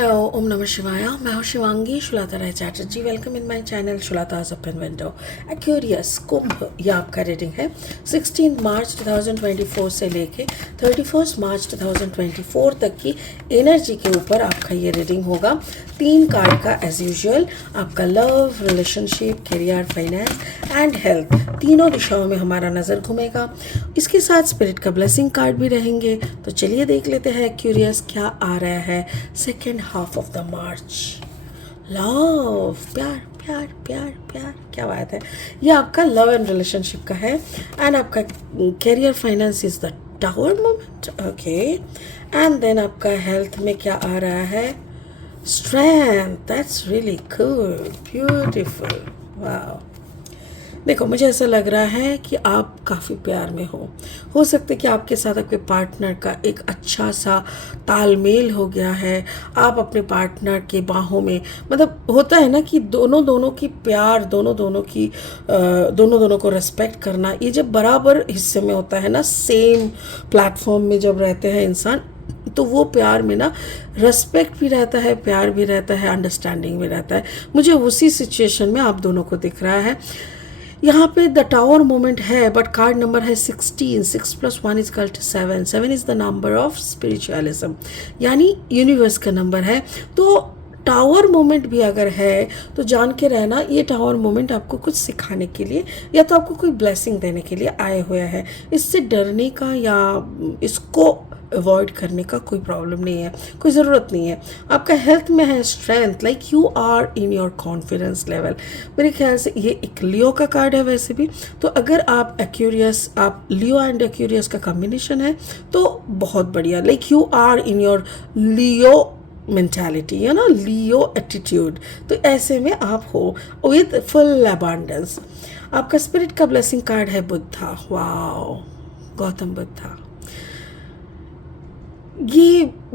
Hello, ओम नमः शिवाय। मैं हूँ Shivangi Shulata Rai Chatterjee. Welcome in my channel Shulata's open window. Aquarius Kumbh, यह आपका रीडिंग है 16 मार्च 2024 से लेके 31 मार्च 2024 तक की एनर्जी के ऊपर आपका ये रीडिंग होगा। 3 कार्ड का एज यूजुअल आपका love, relationship, career, finance and health, तीनों दिशाओं में हमारा नज़र घूमेगा। इसके साथ स्पिरिट का ब्लेसिंग कार्ड भी रहेंगे। तो चलिए देख लेते हैं एक्यूरियस क्या आ रहा है second half of the March. Love, प्यार प्यार प्यार प्यार, क्या बात है। ये आपका लव एंड रिलेशनशिप का है। एंड आपका career, finance is the tower moment. Okay, and then आपका हेल्थ में क्या आ रहा है, strength. That's really cool, beautiful, wow. देखो, मुझे ऐसा लग रहा है कि आप काफ़ी प्यार में हो सकता है कि आपके साथ आपके पार्टनर का एक अच्छा सा तालमेल हो गया है। आप अपने पार्टनर के बाहों में, मतलब होता है ना कि दोनों की प्यार, दोनों को रेस्पेक्ट करना, ये जब बराबर हिस्से में होता है ना, सेम प्लेटफॉर्म में जब रहते हैं इंसान, तो वो प्यार में ना रेस्पेक्ट भी रहता है, प्यार भी रहता है, अंडरस्टैंडिंग भी रहता है। मुझे उसी सिचुएशन में आप दोनों को दिख रहा है। यहाँ पे द टावर मोमेंट है, बट कार्ड नंबर है 16। 6 + 1 is 7। 7 is the number of spiritualism, यानी यूनिवर्स का नंबर है। तो टावर मोमेंट भी अगर है तो जान के रहना, ये टावर मोमेंट आपको कुछ सिखाने के लिए या तो आपको कोई ब्लेसिंग देने के लिए आए हुए हैं। इससे डरने का या इसको अवॉइड करने का कोई प्रॉब्लम नहीं है, कोई ज़रूरत नहीं है। आपका हेल्थ में है strength, like you are in your confidence level. मेरे ख्याल से ये एक लियो का कार्ड है वैसे भी। तो अगर आप एक्यूरियस, आप लियो एंड एक्यूरियस का कॉम्बिनेशन है तो बहुत बढ़िया, like you are in your Leo mentality, है ना, लियो एटीट्यूड। तो ऐसे में आप हो विद फुल अबांडेंस। आपका स्पिरिट का ब्लेसिंग कार्ड है बुद्धा। वाओ, गौतम बुद्धा।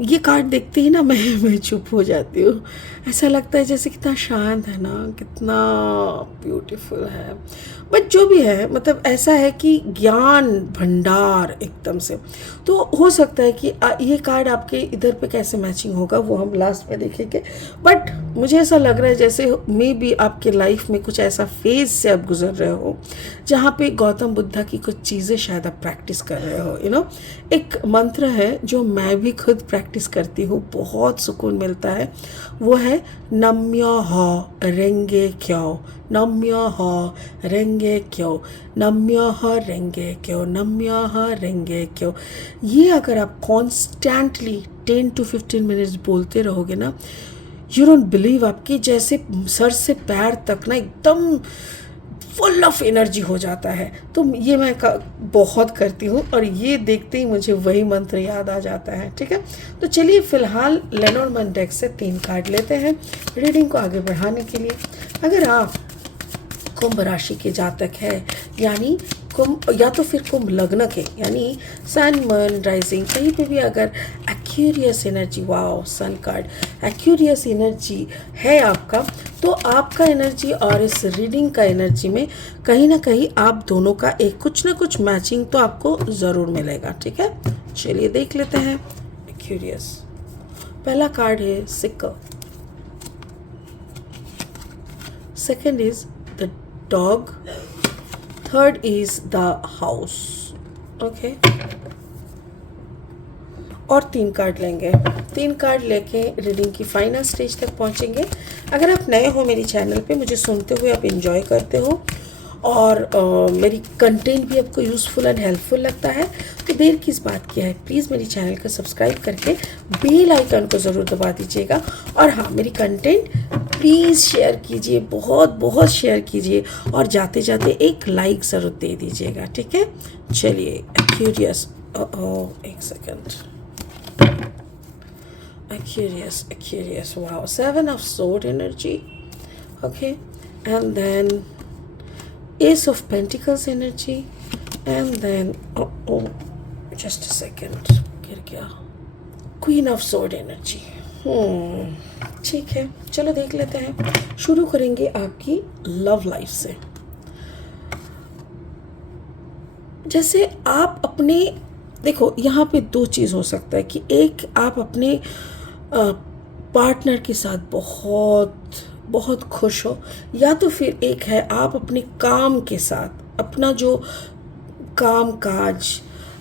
ये कार्ड देखते ही ना मैं चुप हो जाती हूँ। ऐसा लगता है जैसे कितना शांत है ना, कितना ब्यूटीफुल है। बट जो भी है, मतलब ऐसा है कि ज्ञान भंडार एकदम से। तो हो सकता है कि ये कार्ड आपके इधर पे कैसे मैचिंग होगा वो हम लास्ट में देखेंगे। बट मुझे ऐसा लग रहा है जैसे मे बी आपके लाइफ में कुछ ऐसा फेज से आप गुजर रहे हो जहाँ पे गौतम बुद्धा की कुछ चीज़ें शायद आप प्रैक्टिस कर रहे हो। एक मंत्र है जो मैं भी खुद प्रैक्टिस करती हूँ, बहुत सुकून मिलता है। वो है नम्योह रेंगे क्यों, नम्योह रेंगे क्यों, नम्योह रेंगे क्यों, नम्योह रेंगे क्यों। ये अगर आप कॉन्स्टेंटली 10 to 15 मिनट्स बोलते रहोगे ना, यू डोंट बिलीव, आपकी जैसे सर से पैर तक ना एकदम फुल ऑफ एनर्जी हो जाता है। तो ये मैं बहुत करती हूँ और ये देखते ही मुझे वही मंत्र याद आ जाता है। ठीक है, तो चलिए फिलहाल लेनोर्मैन डेक से 3 कार्ड लेते हैं रीडिंग को आगे बढ़ाने के लिए। अगर आप कुंभ राशि के जातक है, यानी कुंभ या तो फिर कुंभ लग्न के, यानी सन, मून, राइजिंग, कहीं पे भी अगर Aquarius energy, wow sun card, Aquarius energy है आपका, तो आपका एनर्जी और इस रीडिंग का एनर्जी में कहीं ना कहीं आप दोनों का एक कुछ ना कुछ मैचिंग तो आपको ज़रूर मिलेगा। ठीक है, चलिए देख लेते हैं एक्यूरियस। पहला कार्ड है सिक्का, second is the dog, third is the house. Okay, और 3 कार्ड लेंगे। 3 कार्ड लेके रीडिंग की फाइनल स्टेज तक पहुंचेंगे। अगर आप नए हो मेरी चैनल पे, मुझे सुनते हुए आप एंजॉय करते हो और मेरी कंटेंट भी आपको यूज़फुल एंड हेल्पफुल लगता है, तो देर किस बात की है, प्लीज़ मेरी चैनल को सब्सक्राइब करके बेल आइकन को ज़रूर दबा दीजिएगा। और हाँ, मेरी कंटेंट प्लीज़ शेयर कीजिए, बहुत बहुत शेयर कीजिए और जाते जाते एक लाइक ज़रूर दे दीजिएगा। ठीक है, चलिए एक्यूरियस, एक second, Aquarius, wow, 7 of sword energy, okay, and then Ace of Pentacles energy, and then just a second, गिर गया, Queen of Sword energy। ठीक है, चलो देख लेते हैं। शुरू करेंगे आपकी लव लाइफ से। जैसे आप अपने, देखो यहाँ पे 2 चीज़ हो सकता है कि एक आप अपने पार्टनर के साथ बहुत बहुत खुश हो, या तो फिर एक है आप अपने काम के साथ, अपना जो काम काज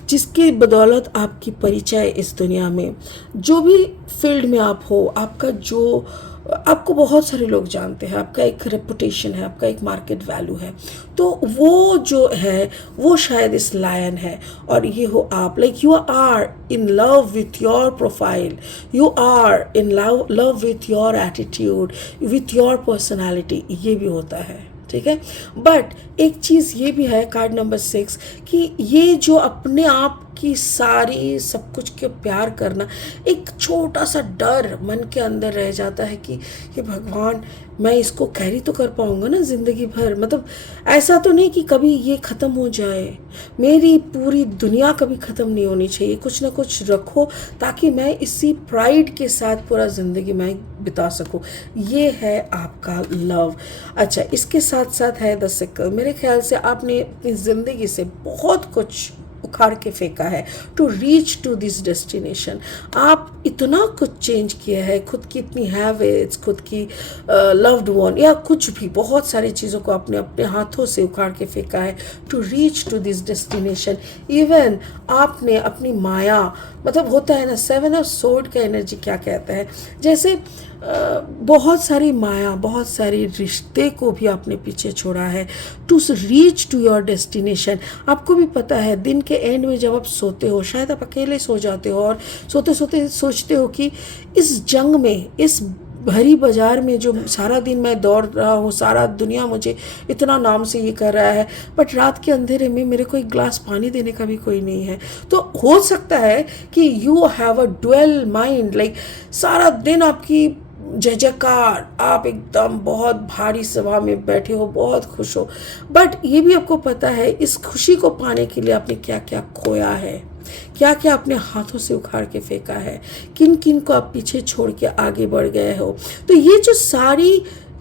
जिसकी बदौलत आपकी परिचय इस दुनिया में, जो भी फील्ड में आप हो, आपका जो आपको बहुत सारे लोग जानते हैं, आपका एक रेपुटेशन है, आपका एक मार्केट वैल्यू है, तो वो जो है वो शायद इस लायन है। और ये हो आप, like you are in love with your profile, you are in love with your attitude, with your personality, ये भी होता है, ठीक है। बट एक चीज़ ये भी है कार्ड नंबर 6 कि ये जो अपने आप की सारी सब कुछ के प्यार करना, एक छोटा सा डर मन के अंदर रह जाता है कि ये भगवान मैं इसको कैरी तो कर पाऊंगा ना ज़िंदगी भर, मतलब ऐसा तो नहीं कि कभी ये ख़त्म हो जाए, मेरी पूरी दुनिया कभी ख़त्म नहीं होनी चाहिए, कुछ ना कुछ रखो ताकि मैं इसी प्राइड के साथ पूरा ज़िंदगी मैं बिता सकूं। ये है आपका लव। अच्छा, इसके साथ साथ है द सिक्कल। मेरे ख्याल से आपने अपनी ज़िंदगी से बहुत कुछ उखाड़ के फेंका है to reach to this destination. आप इतना कुछ चेंज किया है, खुद की इतनी हैबिट्स, खुद की लव्ड वन या कुछ भी, बहुत सारी चीज़ों को आपने अपने हाथों से उखाड़ के फेंका है to reach to this destination. Even आपने अपनी माया, मतलब होता है ना 7 ऑफ सोर्ड का एनर्जी क्या कहता है, जैसे बहुत सारी माया, बहुत सारी रिश्ते को भी आपने पीछे छोड़ा है to reach to your destination. आपको भी पता है दिन के एंड में जब आप सोते हो, शायद आप अकेले सो जाते हो और सोते सोते सोचते हो कि इस जंग में, इस भरी बाजार में जो सारा दिन मैं दौड़ रहा हूँ, सारा दुनिया मुझे इतना नाम से ये कर रहा है, बट रात के अंधेरे में मेरे को एक ग्लास पानी देने का भी कोई नहीं है। तो हो सकता है कि you have a dual mind, like सारा दिन आपकी जय जयकार, आप एकदम बहुत भारी सभा में बैठे हो, बहुत खुश हो, बट ये भी आपको पता है इस खुशी को पाने के लिए आपने क्या क्या खोया है, क्या क्या अपने हाथों से उखाड़ के फेंका है, किन किन को आप पीछे छोड़ के आगे बढ़ गए हो। तो ये जो सारी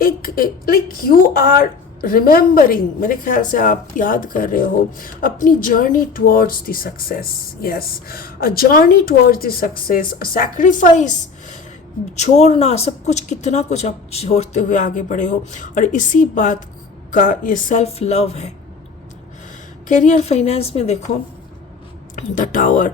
एक लाइक यू आर रिमेंबरिंग, मेरे ख्याल से आप याद कर रहे हो अपनी journey towards the success. Yes, a journey towards the success, a sacrifice, छोड़ना सब कुछ, कितना कुछ आप छोड़ते हुए आगे बढ़े हो, और इसी बात का ये सेल्फ लव है। करियर फाइनेंस में देखो द टावर,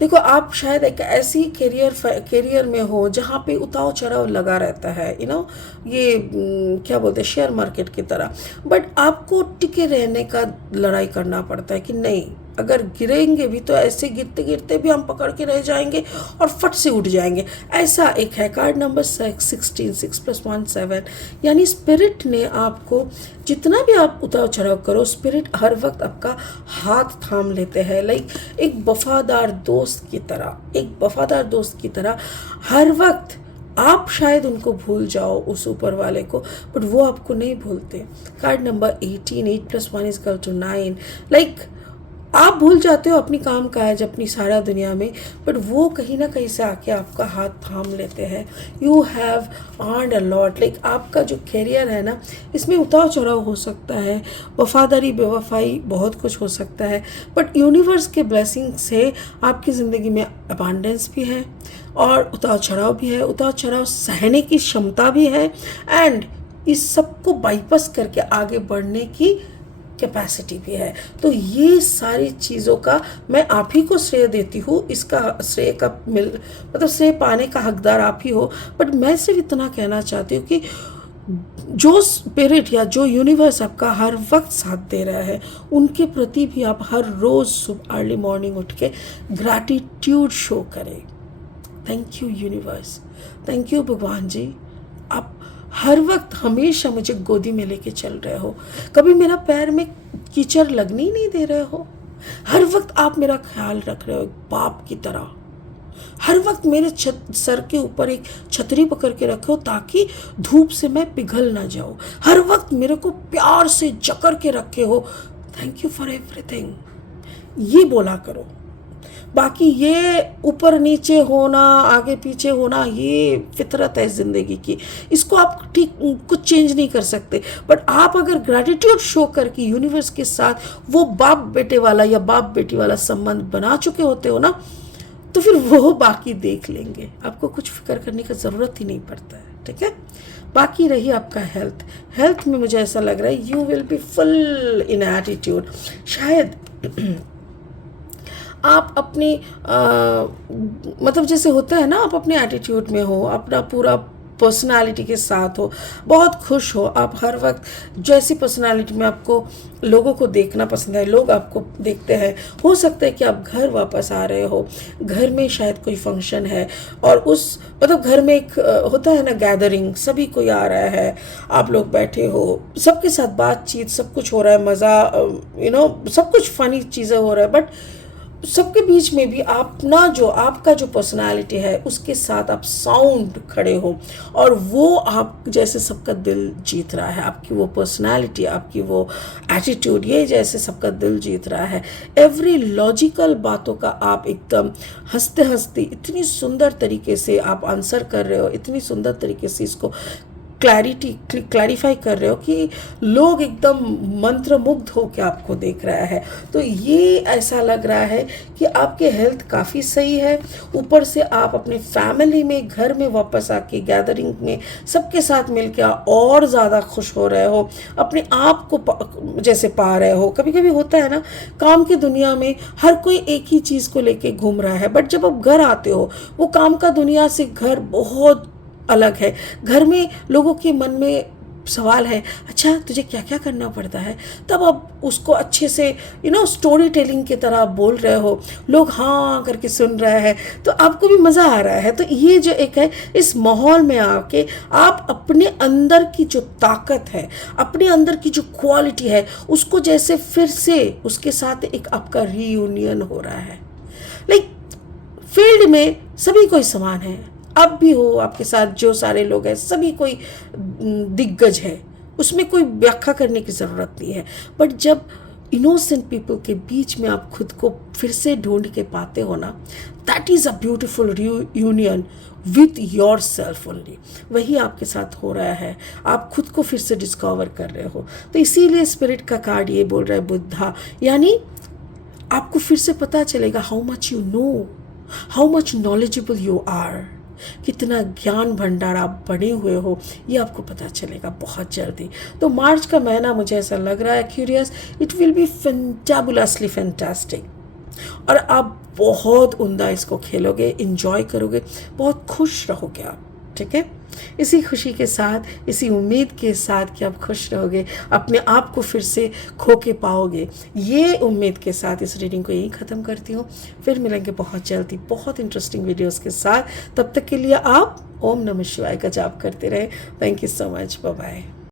देखो आप शायद एक ऐसी करियर में हो जहाँ पे उतार चढ़ाव लगा रहता है, ये क्या बोलते हैं शेयर मार्केट की तरह, बट आपको टिके रहने का लड़ाई करना पड़ता है कि नहीं, अगर गिरेंगे भी तो ऐसे गिरते गिरते भी हम पकड़ के रह जाएंगे और फट से उठ जाएंगे। ऐसा एक है कार्ड नंबर 16, 6 + 1 7, यानी स्पिरिट ने आपको जितना भी आप उतार चढ़ाव करो, स्पिरिट हर वक्त आपका हाथ थाम लेते हैं, लाइक एक वफादार दोस्त की तरह, एक वफादार दोस्त की तरह हर वक्त। आप शायद उनको भूल जाओ, उस ऊपर वाले को, बट वो आपको नहीं भूलते। कार्ड नंबर 18, 8 + 1 = 9, लाइक आप भूल जाते हो अपनी काम काज, अपनी सारा दुनिया में, बट वो कहीं ना कहीं से आके आपका हाथ थाम लेते हैं। You have earned a lot, like आपका जो कैरियर है ना, इसमें उतार चढ़ाव हो सकता है, वफादारी बेवफाई बहुत कुछ हो सकता है, बट यूनिवर्स के ब्लेसिंग से आपकी ज़िंदगी में अबांडेंस भी है और उतार चढ़ाव भी है, उतार चढ़ाव सहने की क्षमता भी है, एंड इस सब को बाईपास करके आगे बढ़ने की कैपेसिटी भी है। तो ये सारी चीज़ों का मैं आप ही को श्रेय देती हूँ, इसका श्रेय का मतलब श्रेय पाने का हकदार आप ही हो, बट मैं सिर्फ इतना कहना चाहती हूँ कि जो स्पिरिट या जो यूनिवर्स आपका हर वक्त साथ दे रहा है, उनके प्रति भी आप हर रोज़ सुबह अर्ली मॉर्निंग उठ के ग्रैटिट्यूड शो करें। Thank you universe, thank you भगवान जी, आप हर वक्त हमेशा मुझे गोदी में लेके चल रहे हो, कभी मेरा पैर में कीचड़ लगने ही नहीं दे रहे हो, हर वक्त आप मेरा ख्याल रख रहे हो एक बाप की तरह, हर वक्त मेरे सर के ऊपर एक छतरी पकड़ के रखे हो ताकि धूप से मैं पिघल ना जाऊँ, हर वक्त मेरे को प्यार से जकड़ के रखे हो। थैंक यू फॉर एवरीथिंग, ये बोला करो। बाकी ये ऊपर नीचे होना, आगे पीछे होना, ये फितरत है ज़िंदगी की, इसको आप ठीक कुछ चेंज नहीं कर सकते, बट आप अगर ग्रैटिट्यूड शो करके यूनिवर्स के साथ वो बाप बेटे वाला या बाप बेटी वाला संबंध बना चुके होते हो ना, तो फिर वो बाकी देख लेंगे, आपको कुछ फिक्र करने की ज़रूरत ही नहीं पड़ता है, ठीक है। बाकी रही आपका हेल्थ, हेल्थ में मुझे ऐसा लग रहा है you will be full in attitude. शायद आप अपनी मतलब जैसे होता है ना, आप अपने एटीट्यूड में हो, अपना पूरा पर्सनालिटी के साथ हो, बहुत खुश हो आप हर वक्त, जैसी पर्सनालिटी में आपको लोगों को देखना पसंद है, लोग आपको देखते हैं। हो सकता है कि आप घर वापस आ रहे हो, घर में शायद कोई फंक्शन है और उस मतलब घर में एक होता है ना गैदरिंग, सभी कोई आ रहा है, आप लोग बैठे हो, सबके साथ बातचीत, सब कुछ हो रहा है, मज़ा, सब कुछ फ़नी चीज़ें हो रहा है, बट सबके बीच में भी अपना जो आपका जो पर्सनालिटी है उसके साथ आप साउंड खड़े हो, और वो आप जैसे सबका दिल जीत रहा है, आपकी वो पर्सनालिटी, आपकी वो एटीट्यूड, ये जैसे सबका दिल जीत रहा है। एवरी लॉजिकल बातों का आप एकदम हंसते हंसते इतनी सुंदर तरीके से आप आंसर कर रहे हो, इतनी सुंदर तरीके से इसको क्लैरिफाई कर रहे हो कि लोग एकदम मंत्रमुग्ध होकर आपको देख रहा है। तो ये ऐसा लग रहा है कि आपके हेल्थ काफ़ी सही है, ऊपर से आप अपने फैमिली में घर में वापस आके गैदरिंग में सबके साथ मिलकर और ज़्यादा खुश हो रहे हो, अपने आप को जैसे पा रहे हो। कभी कभी होता है ना, काम की दुनिया में हर कोई एक ही चीज़ को लेके घूम रहा है, बट जब आप घर आते हो वो काम का दुनिया से घर बहुत अलग है। घर में लोगों के मन में सवाल है, अच्छा तुझे क्या क्या करना पड़ता है, तब आप उसको अच्छे से स्टोरी टेलिंग की तरह बोल रहे हो, लोग हाँ करके सुन रहे हैं, तो आपको भी मज़ा आ रहा है। तो ये जो एक है, इस माहौल में आके आप अपने अंदर की जो ताकत है, अपने अंदर की जो क्वालिटी है, उसको जैसे फिर से उसके साथ एक आपका रीयूनियन हो रहा है। लाइक फील्ड में सभी कोई समान है, अब भी हो आपके साथ जो सारे लोग हैं सभी कोई दिग्गज है, उसमें कोई व्याख्या करने की ज़रूरत नहीं है। बट जब इनोसेंट पीपल के बीच में आप खुद को फिर से ढूंढ के पाते हो ना, that is a beautiful union with your self only. वही आपके साथ हो रहा है, आप खुद को फिर से डिस्कवर कर रहे हो। तो इसीलिए स्पिरिट का कार्ड ये बोल रहा है बुद्धा, यानी आपको फिर से पता चलेगा how much you know, how much knowledgeable you are, कितना ज्ञान भंडार आप बने हुए हो, ये आपको पता चलेगा बहुत जल्दी। तो मार्च का महीना मुझे ऐसा लग रहा है Aquarius, it will be fantabulously fantastic, और आप बहुत उम्दा इसको खेलोगे, इंजॉय करोगे, बहुत खुश रहोगे आप, ठीक है। इसी खुशी के साथ, इसी उम्मीद के साथ कि आप खुश रहोगे, अपने आप को फिर से खो के पाओगे, ये उम्मीद के साथ इस रीडिंग को यहीं ख़त्म करती हूँ। फिर मिलेंगे बहुत जल्दी बहुत इंटरेस्टिंग वीडियोस के साथ। तब तक के लिए आप ओम नमः शिवाय का जाप करते रहे। Thank you so much, bye bye.